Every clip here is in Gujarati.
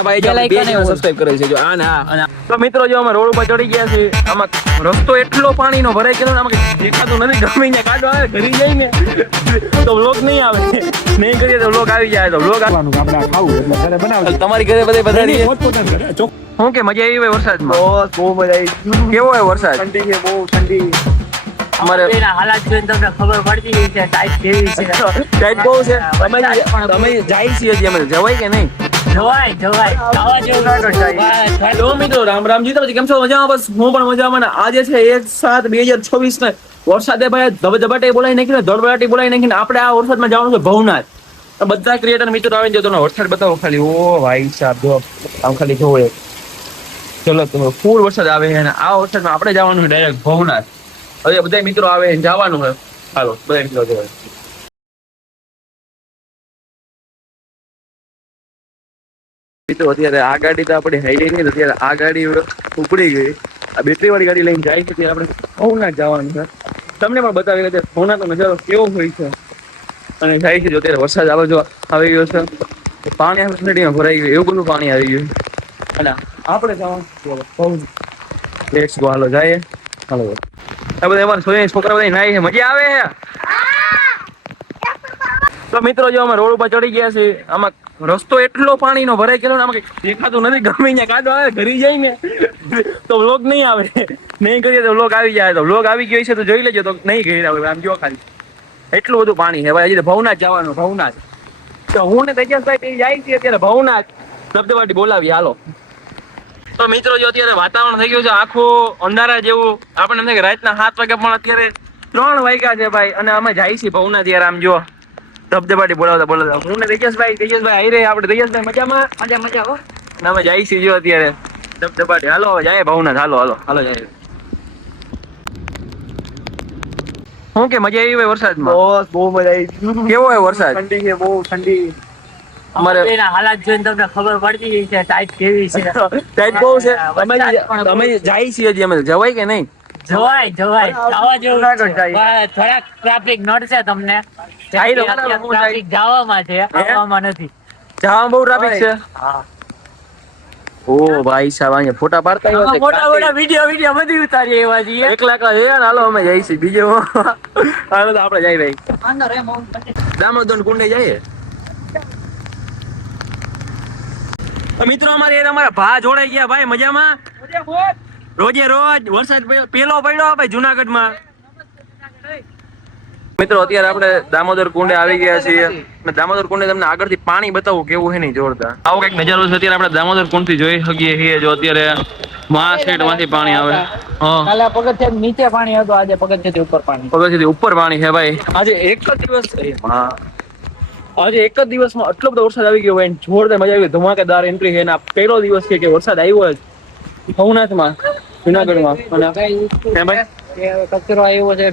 આ ભાઈ જો સબસ્ક્રાઇબ કરે છે જો આ ને આ અને તો મિત્રો જો અમે રોડ ઉપર ચડી ગયા છે આમાં રસ્તો એટલો પાણીનો ભરાઈ ગયો ને આમાં દેખાતું નથી ગમીને કાઢો આવે ઘરી જઈને તો વ્લોગ નહીં આવે નહીં કરીએ તો વ્લોગ આવી જાય તો વ્લોગ આવવાનું આપણે ખાવું એટલે ઘરે બનાવજો તમારી ઘરે બધે વધારી હું કે મજા આવી હોય વરસાદમાં બહુ મજા આવી કેવો હોય વરસાદ ઠંડી છે બહુ ઠંડી અમારે એના હાલાત જોઈને તમને ખબર પડતી ગઈ છે ટાઈટ કેવી છે ટાઈટ બહુ છે તમે જાય છીએ હજી અમે જવાય કે નહીં જવાય ખાવા જેવું હેલો મિત્રો રામ રામજી તો કેમ છો મજામાં બસ હું પણ મજામાં આજે છે 1/7/2024 ને વરસાદે ભાઈ ધબધબાટી બોલાવી નાખીને ધડબડાટી બોલાવી નાખીને આપણે આ વરસાદમાં જવાનું છે ભવનાથ બધા ક્રિએટર મિત્રો આવીને જો તમને વરસાદ બતાવો ખાલી ઓ ભાઈ સાહેબ જો આમ ખાલી જોવો ચલો તમે ફૂલ વરસાદ આવે છે અને આ વરસાદમાં આપણે જવાનું છે ડાયરેક્ટ ભવનાથ હવે બધા મિત્રો આવે જવાનું છે હાલો બધા મિત્રો જવાય મિત્રો અત્યારે આ ગાડી તો આપણે હાઈવે નહીં અત્યારે આ ગાડી ઉપડી ગઈ આ બેટરી વાળી ગાડી લઈને જાય છે ત્યારે આપણે ભવનાથ જવાનું છે તમને પણ બતાવી કે ભવનાથનો નજારો કેવો હોય છે અને જાય છે જો અત્યારે વરસાદ આવી ગયો છે પાણી નદીમાં ભરાઈ ગયું એવું બધું પાણી આવી ગયું અને આપણે જવાનું લેટ્સ ગો હાલો જાય હાલો આ બધા અમારા સોયા છોકરા બધા નાઈ છે મજા આવે છે તો મિત્રો જો અમે રોડ ઉપર ચડી ગયા છે આમાં રસ્તો એટલો પાણીનો ભરાઈ ગયો ને આમાં દેખાતું નથી ગમીને કાઢો આવે ઘરી જાય ને તો વ્લોગ નહીં આવે નહીં કરીએ તો વ્લોગ આવી જાય તો વ્લોગ આવી ગયો છે તો જોઈ લેજો તો નહીં ઘેર આવે આમ જો ખાલી એટલું બધું પાણી છે ભાઈ હજી ભવનાથ જવાનું ભવનાથ તો હું ને તેજસભાઈ જાય છે અત્યારે ભવનાથ ધબધબાટી બોલાવી હાલો તો મિત્રો જો અત્યારે વાતાવરણ થઈ ગયું છે આખું અંધારા જેવું આપણને એમ થાય કે રાતના 7 વાગ્યા પણ અત્યારે 3 વાગ્યા છે ભાઈ અને અમે જાય છીએ ભવનાથ યાર આમ જો ધબધબાટી બોલાવતા હું ને તેજસભાઈ આવી રહે આપણે તેજસભાઈ મજા હો ને અમે જાય છીએ જો અત્યારે ધબધબાટી હાલો હવે જાય ભવનાથ હાલો જાય હું કે મજા આવી હોય વરસાદમાં બહુ મજા આવી કેવો હોય વરસાદ ઠંડી છે બહુ ઠંડી અમારે એના હાલાત જોઈને તમને ખબર પડતી ગઈ છે ટાઈટ કેવી છે ટાઈટ બહુ છે તમે જાય છીએ હજી અમે જવાય કે નહીં જવાય ખાવા જેવું થોડાક ટ્રાફિક નડશે તમને ટ્રાફિક જવામાં છે આવવામાં નથી જવામાં બહુ ટ્રાફિક છે ઓ ભાઈ સાહેબ અહીંયા ફોટા પાડતા મોટા વિડીયો બધી ઉતારી એવા છીએ એકલા છે હાલો અમે જઈએ છીએ બીજો હાલો તો આપણે જઈએ ભાઈ દામોદર કુંડે જઈએ મિત્રો અમારા ભા જોડાઈ ગયા ભાઈ મજામાં રોજે રોજ વરસાદ પેલો પડ્યો ભાઈ જુનાગઢમાં મિત્રો અત્યારે આપણે દામોદર કુંડે આવી ગયા છીએ દામોદર કુંડે તમને આગળથી પાણી બતાવું કેવું છે નહીં જોરદાર આવો કઈક નજારો છે અત્યારે આપણે દામોદર કુંડ થી જોઈ શકીએ છીએ જો અત્યારે મહાસેટ માંથી પાણી આવે કાલે પગથિયા નીચે પાણી હતું આજે પગથિયાથી ઉપર પાણી છે ભાઈ આજે એક જ દિવસ આજે એક જ દિવસમાં આટલો બધો વરસાદ આવી ગયો ભાઈ જોરદાર મજા આવી ધમાકેદાર એન્ટ્રી છે પહેલો દિવસ છે કે વરસાદ આવ્યો ભવનાથમાં જુનાગઢમાં કચરો આવ્યો છે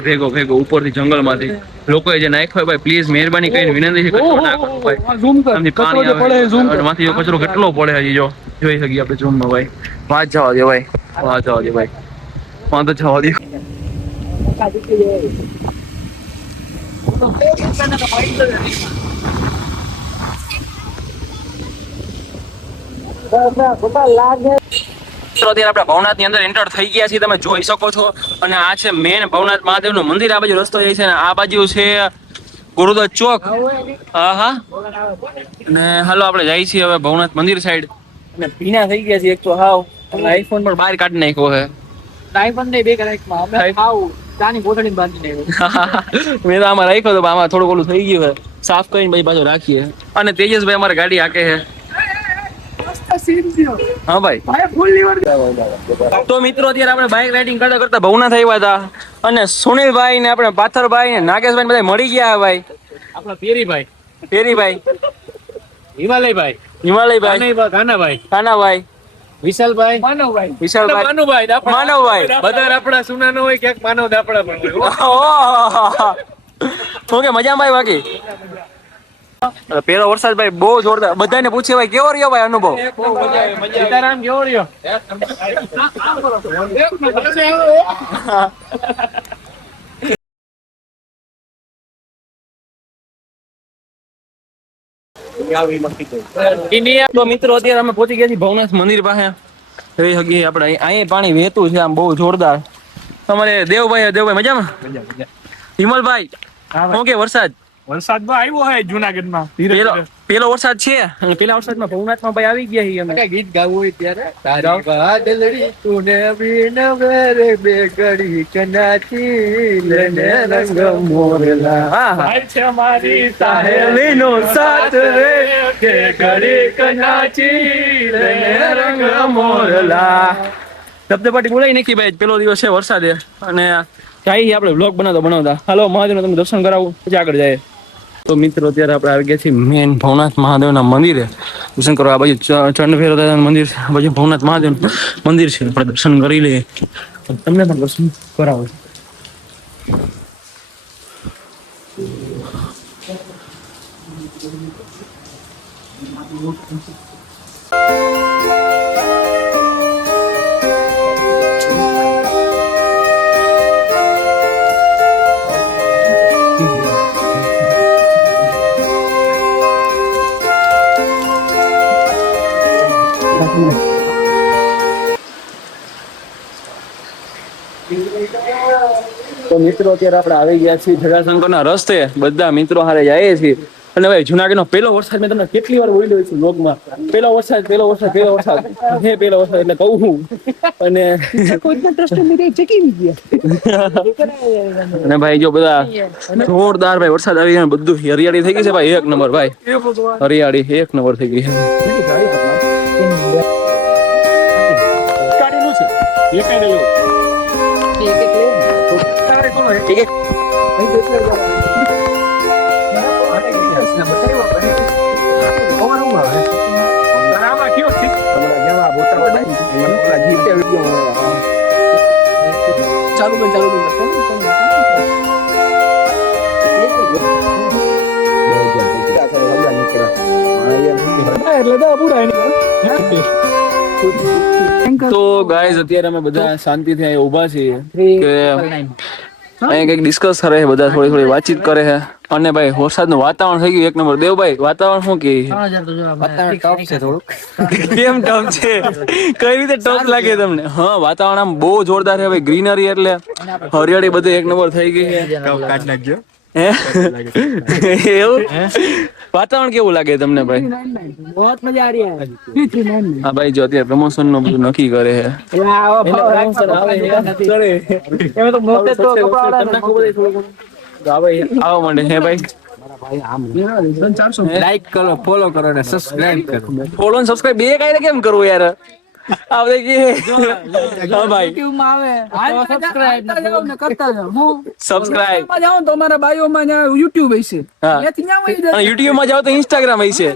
ભેગો ઉપરથી જંગલમાંથી લોકોએ જે નાખ્યો ભાઈ પ્લીઝ મહેરબાની કરીને વિનંતી છે કચરો ના કરવો ભાઈ પાણી આવે માંથી કચરો કેટલો પડે હજી જો જોઈ શકીએ આપણે ઝૂમમાં ભાઈ વાત જવા દે ભાઈ વાં તો જવા દે આપણે ભવનાથ ની અંદર એન્ટર થઈ ગયા છીએ તમે જોઈ શકો છો અને આ છે મેન ભવનાથ મહાદેવ નું મંદિર આ બાજુ રસ્તો જાય છે આ બાજુ છે ગુરુદત્ત ચોક હા અને હાલો આપણે જઈએ છીએ હવે ભવનાથ મંદિર સાઈડ અને ભીના થઈ ગયા છે એક તો હાવ આઈફોન પર બહાર કાઢી નાખ્યો છે આઈફોન ને બે કલાકમાં અમે હાવ ચાની બોટલી બાંધી નાખ્યો મેં તો આમાં રાખ્યો તો આમાં થોડું ઓલું થઈ ગયું છે સાફ કરીને ભાઈ પાછો રાખીએ અને તેજસભાઈ અમારે ગાડી હાકે છે હા ભાઈ તો મિત્રો અત્યારે આપણે બાઇક રાઇડિંગ કરતા ભવનાથ આવ્યા હતા અને સુનિલભાઈ ને આપણે પાથરભાઈ ને નાગેશભાઈ બધા મળી ગયા ભાઈ આપણા પેરીભાઈ હિમાલયભાઈ કાનાભાઈ વિશાલભાઈ માનવભાઈ બધા આપણા સુના નો હોય ક્યાંક માનવ આપણા પણ હોય મજામાં બાકી પેલો વરસાદ ભાઈ બહુ જોરદાર બધાને પૂછે ભાઈ કેવો રહ્યો ભાઈ અનુભવ સીતારામ કેવો રહ્યો તો મિત્રો અત્યારે અમે પહોંચી ગયા છીએ ભવનાથ મંદિર પાસે. જોઈ શકીએ આપણે અહીં પાણી વહેતું છે આમ બહુ જોરદાર. તમારે દેવભાઈ મજામાં? હિમલભાઈ શું કે વરસાદ આવ્યો હે જુનાગઢમાં પેલો વરસાદ છે અને પેલા વરસાદમાં ભવનાથમાં ભાઈ આવી ગયા છીએ અમે. ગીત ગાવું હોય ત્યારે તારી વાદળડી તુને વિનવે રે બેગડી કનાચી લેને રંગ મોરલા ભાઈ છે મારી સાહેબીનો સાથ રે કે ઘડી કનાચી રંગ મોરલા. ધબધબાટી બોલાઈ નાખી ભાઈ. પેલો દિવસ છે વરસાદે અને જાય આપણે વ્લોગ બનાવતા હાલો મહાદેવના તમને દર્શન કરાવું પછી આગળ જાય. તો મિત્રો અત્યારે આપણે આવી ગયા છીએ મેન ભવનાથ મહાદેવના મંદિરે દર્શન કરવા. આ બાજુ ચંડભૈરવ દાદાનું મંદિર, આ બાજુ ભવનાથ મહાદેવ મંદિર છે. આપણે દર્શન કરી લઈએ, તમને પણ દર્શન કરાવો. તો મિત્રો અત્યારે આપણે આવી ગયા છીએ જટાશંકરના રસ્તે. બધા મિત્રો હારે જઈએ છીએ. અને ભાઈ જુનાગઢનો પેલો વરસાદ મેં તમને કેટલી વાર બોલ્યો છું વ્લોગમાં. પેલો વરસાદ હે પેલો વરસાદ એટલે કહું છું. અને અને ભાઈ જો બધા જોરદાર ભાઈ વરસાદ આવી ગયો. બધું હરિયાળી થઈ ગઈ છે ભાઈ. એક નંબર ભાઈ, હરિયાળી એક નંબર થઈ ગઈ છે. તો ગાઈઝ અત્યારે અમે બધા શાંતિથી અહીંયા ઊભા છીએ કે અહીંયા કંઈક ડિસ્કસ કરે છે બધા, થોડી વાતચીત કરે છે. અને ભાઈ વરસાદનું વાતાવરણ થઈ ગયું એક નંબર. દેવભાઈ વાતાવરણ શું કે કેમ ટફ છે? કઈ રીતે ટફ લાગે તમને? હા વાતાવરણ આમ બહુ જોરદાર છે ભાઈ. ગ્રીનરી એટલે હરિયાળી બધું એક નંબર થઈ ગઈ છે. એવું વાતાવરણ કેવું લાગે તમને ભાઈ? बहुत मजा आ रही है. હા ભાઈ જો અત્યારે પ્રમોશન નું બધું નક્કી કરે છે. આવો માંડે હે ભાઈ. लाइक करो, फॉलो करो ने सब्सक्राइब करो. ફોલો અને સબસ્ક્રાઇબ બે કાંઈ કેમ કરવું યાર? આ બધે કે હા ભાઈ સબસ્ક્રાઇબ જાઓ તો અમારા બાયોમાં યુટ્યુબ હશે. હા ત્યાંથી ના હોય અને યુટ્યુબ માં જાઓ તો ઇન્સ્ટાગ્રામ હશે.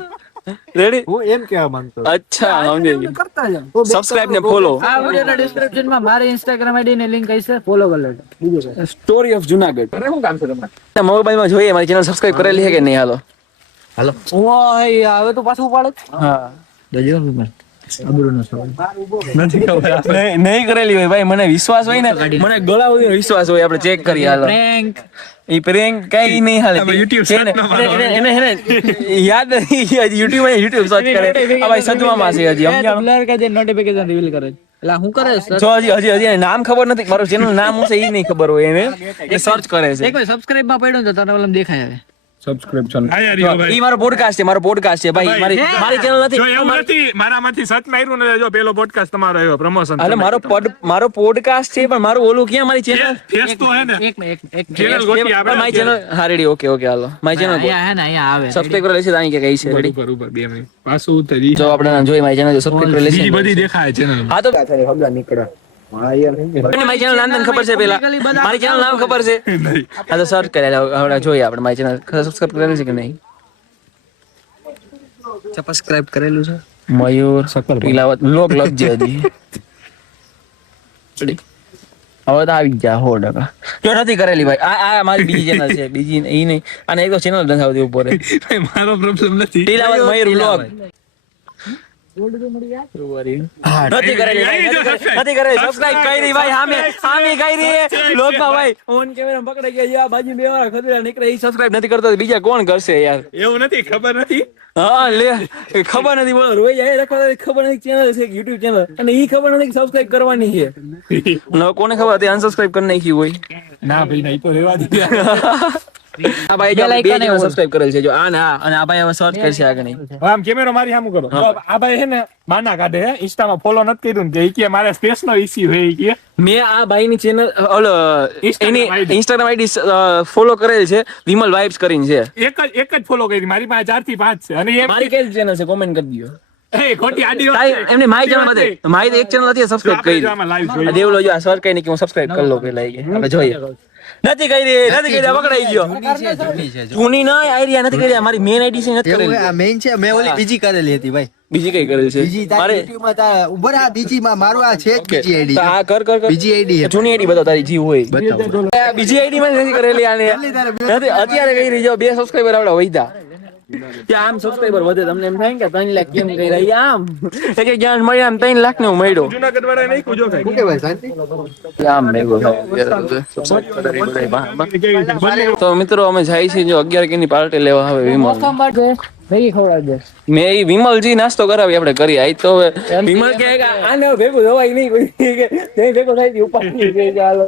રેડી? હું એમ કહેવા માંગતો અચ્છા સમજી ગયો. કરતા જાઓ. સબસ્ક્રાઇબ ને ફોલો. આ વિડિયોના ડિસ્ક્રિપ્શનમાં મારી ઇન્સ્ટાગ્રામ આઈડી ને લિંક હશે, ફોલો કરી લેજો. Story of Junagadh. શું કામ છે તમારે? મોબાઈલમાં જોઈએ મારી ચેનલ સબસ્ક્રાઇબ કરેલી છે કે નહીં? હાલો હવે તો પાછું ઉપાડો. હા નહીં કરેલી હોય ભાઈ. મને વિશ્વાસ હોય ને, મને ગળા સુધી વિશ્વાસ હોય. આપણે ચેક કરીએ. હાલો પ્રેન્ક ઈ પ્રેન્ક કઈ નહીં હાલે. એને યાદ નથી. યુટ્યુબ સર્ચ કરે. આ ભાઈ સદવામાં છે હજી. બ્લર કે જે નોટિફિકેશન રિવીલ કરે એટલે હું કરે જો હજી એને નામ ખબર નથી. મારું ચેનલ નામ હું છે એ નહીં ખબર હોય એને. એ સર્ચ કરે છે. એક વાર સબસ્ક્રાઇબ માં પડ્યો તો તને ઓલમ દેખાય હવે. સબસ્ક્રિપ્શન ઈ મારો પોડકાસ્ટ છે. ભાઈ મારી ચેનલ નથી. નથી મારામાંથી સચ માર્યું ને જો પેલો પોડકાસ્ટ તમારો આવ્યો પ્રમોશન. એટલે મારો પોડકાસ્ટ છે પણ મારું ઓલું ક્યાં મારી ચેનલ ફેસ તો હે ને એક ચેનલ ગોતી આપણે. મારી ચેનલ હા રેડી. ઓકે હાલો મારી ચેનલ અહીંયા હે ને અહીંયા આવે સબસ્ક્રાઇબ કરી લેશે તો અહીં કે કઈ છે રેડી. ઉપર 2 મિનિટ પાછું ઉતરી જો આપણે જોઈ મારી ચેનલ સબસ્ક્રાઇબ કરી લેશે. બીજી બધી દેખાય ચેનલ. હા તો હબલા નીકળ્યા. મારી ચેનલ નામ તને ખબર છે? પેલા મારી ચેનલ નામ ખબર છે? હા તો સર્ચ કરી લે. હવે જોઈએ આપણે મારી ચેનલ સબસ્ક્રાઇબ કરેલું છે કે નહીં. સબસ્ક્રાઇબ કરેલું છે. મયુર પિલાવત લોક લખજે હજી. હવે તો આવી ગયા 100%. જો નથી કરેલી ભાઈ. આ મારી બીજી ચેનલ છે. બીજી ઈ નહીં. અને એક તો ચેનલ નથી આવતી ઉપર. મારો પ્રોબ્લેમ નથી. પિલાવત મયુર બ્લોગ. નથી કરેલી ભાઈ, નથી કરેલી સબસ્ક્રાઇબ કરી ભાઈ સામે કરી લોકમાં ભાઈ ઓન કેમેરા પકડાઈ ગયા છે. આ બાજુ બે વાર ખતરા નીકળે ઈ સબસ્ક્રાઇબ નથી કરતો તો બીજા કોણ કરશે યાર? એવું નથી, ખબર નથી. હા લે ખબર નથી બોલો રોઈ જાય રાખવા ખબર નથી ચેનલ છે યુટ્યુબ ચેનલ અને ઈ ખબર નથી સબસ્ક્રાઇબ કરવાની છે. અને કોને ખબર હતી અનસબસ્ક્રાઇબ કરી નાખી હોય. ના ભાઈ, ના, ઈ તો રેવા દે. આ ભાઈ જો બે ચેનલ સબસ્ક્રાઇબ કરેલ છે જો આ ને આ અને આ ભાઈ હવે સર્ચ કરશે આગળ. હવે આમ કેમેરો મારી સામું કરો. તો આ ભાઈ છે ને બાના કાઢે હે, ઇન્સ્ટામાં ફોલો નથી કર્યું ને કે મારે સ્પેસ નો ઇશ્યુ હે ઈ કે. મેં આ ભાઈની ચેનલ એની ID. ઇન્સ્ટાગ્રામ આઈડી ફોલો કરેલ છે વિમલ વાઇબ્સ કરીને છે. એક જ ફોલો કરી, મારી પાસે 4 થી 5 છે. અને એ મારી કઈ ચેનલ છે કોમેન્ટ કરી દો. એ ખોટી આડી વાત છે. એમને મારી ચેનલ બધે મારી તો એક ચેનલ હતી સબસ્ક્રાઇબ આપણે કરી. જો આમાં live જોઈએ. આ દેવલો જો આ સર કઈ નહીં કે હું સબસ્ક્રાઇબ કરી લો પેલા ઈ કે આપણે જોઈએ. નથી કરી પકડાઈ ગયો. જૂની ના આઈડિયા નથી કરી મારી મેન આઈડી છે નથી એવું કરેલી. આ મેઇન છે. મેં ઓલી બીજી કરેલી હતી ભાઈ. બીજી કઈ કરેલ છે બીજી તારી મારે YouTube માં તારા ઉભર આ બીજી માં મારું આ છે જ બીજી આઈડી. તો આ કર બીજી આઈડી છે. જૂની આઈડી બતાવ તારી જી હોય. બતાવો. આ બીજી આઈડી માં નથી કરેલી આને નથી અત્યારે કઈ રહી જો 2 સબસ્ક્રાઇબર આપડા વૈધા ત્યાં આમ સબસ્ક્રાઇબર વધે તમને એમ થાય કે 3 લાખ કેમ કઈ રહી આમ એક જ્ઞાન મળ્યા આમ 3 લાખ ને હું મળ્યો જુનાગઢ વાળા નહીં કુજો કઈ. શું કહેવાય શાંતિ? આમ મેગો તો મિત્રો અમે જાય છીએ જો 11 કે ની પાર્ટી લેવા હવે વિમલ મેં ઈ વિમલજી નાસ્તો કરાવી આપણે કરી આઈ તો હવે વિમલ કે આને ભેગું જવાય નહીં કોઈ કે તે ભેગો થાય ઉપાડી કે ચાલો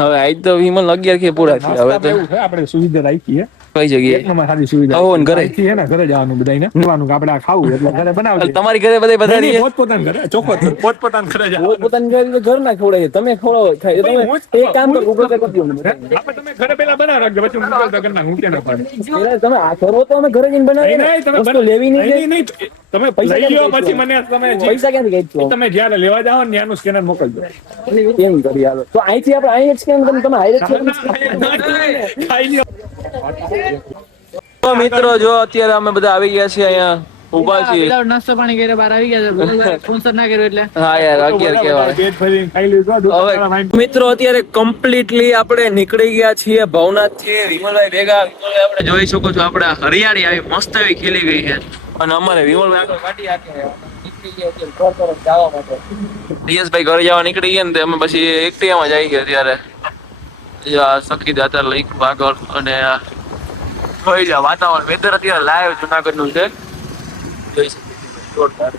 હવે આઈ તો વિમલ 11 કે પૂરા થયા હવે તો એવું છે, આપણે સુવિધા રાખી હે. કઈ જગ્યાએ એકમાં સારી સુવિધા. આવો ને ઘરે અહીંથી હે ને ઘરે જવાનું બધાયને. જવાનું કે આપણે આ ખાવું એટલે ઘરે બનાવજે. તમારી ઘરે બધા નહીં, પોતપોતાના ઘરે ચોખ્ખો પોતપોતાના ઘરે જવાનું. પોતાની ઘરે ઘર ના ખવડાવીએ તમે ખવડાવો થાય તમે એક કામ કરો ગૂગલ પે કરી દો મને. આપણે તમે ઘરે પેલા બનાવી રાખજો, પછી હું Google Pay કરી નાખું, હું કે ના પાડું. પેલા તમે આ કરો તો અમે ઘરે જઈને બનાવીએ નહીં, ને. તમે વસ્તુ લેવી નહીં નહીં, નહીં, તમે પૈસા લઈ લ્યો, ક્યાંથી પછી મને તમે પૈસા ક્યાંથી કઈ તમે જ્યારે લેવા જાઓ ને ત્યાંનું સ્કેનર મોકલજો. કેમ કરી હાલો તો અહીંથી આપણે અહીં જ સ્કેન કરીને તમે હાઈરેટ ખાઈ લ્યો. તો મિત્રો જો અત્યારે અમે બધા આવી ગયા છીએ અહીંયા ઊભા છીએ. નાસ્તો પાણી કરે બહાર આવી ગયા સ્પોન્સર ના કર્યો એટલે હા યાર 11 કેવાય. પેટ ભરીને ખાઈ લીધું. હવે મિત્રો અત્યારે કમ્પ્લીટલી આપણે નીકળી ગયા છીએ ભવનાથ થી વિમલભાઈ ભેગા. વિમલભાઈ આપણે જોઈ શકો છો આપણે હરિયાળી આવી મસ્ત એવી ખીલી ગઈ છે અને અમારે વિમલભાઈ આગળ ગાડી આપી નીકળી ગયા છે ઘર તરફ જવા માટે. ડીએસભાઈ ઘરે જવા નીકળી ગયા ને તે અમે પછી એકટીયામાં જઈ ગયા ત્યારે જો આ સખી દાતા લઈ આગળ અને જોઈ લો વાતાવરણ વેધર અત્યારે લાઈવ જુનાગઢ નું છે જોઈ શકો છો જોરદાર.